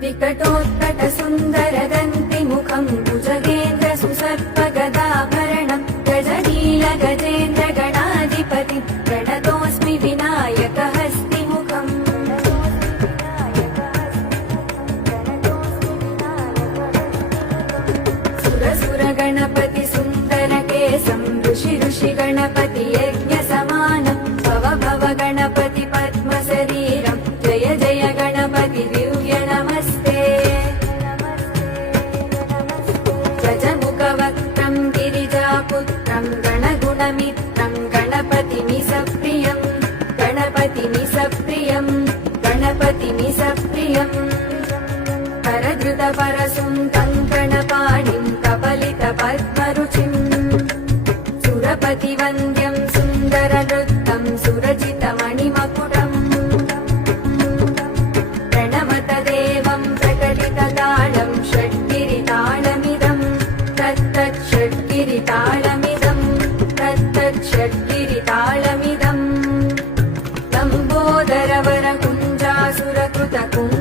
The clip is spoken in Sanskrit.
विकटोत्कटसुन्दरदन्तिमुखम् भुजगेन्द्रसुसर्पगदाभरणम् गजनीलगजेन्द्रगणाधिपतिम् प्रणतोऽस्मि विनायकहस्तिमुखम् सुरसुरगणपति सुन्दरकेसम् ऋषि गणपति यज्ञसमानम् भव भव गणपति पद्मशरीरम् जय जय गणपति दिव्य नमस्ते गजमुखवक्त्रम् गिरिजापुत्रम् गणगुणमित्रम् गणपतिमिसप्रियम् गणपतिमिसप्रियम् गणपतिमिसप्रियम् करधृतपरसुन्दम् गणपाणिम् कपलितपद्मरुचिम् सुरपतिवन्द्यम् सुन्दरनृत्यम् सुरचितमणिमकुटम् प्रणमतदेवम् प्रकटितताळम् षड्गिरिताळमिदम् तत्तत् षड्गिरिताळमिदम् तत्तत् षड्गिरिताळमिदम् लम्बोदरवरकुञ्जासुरकृतकुम्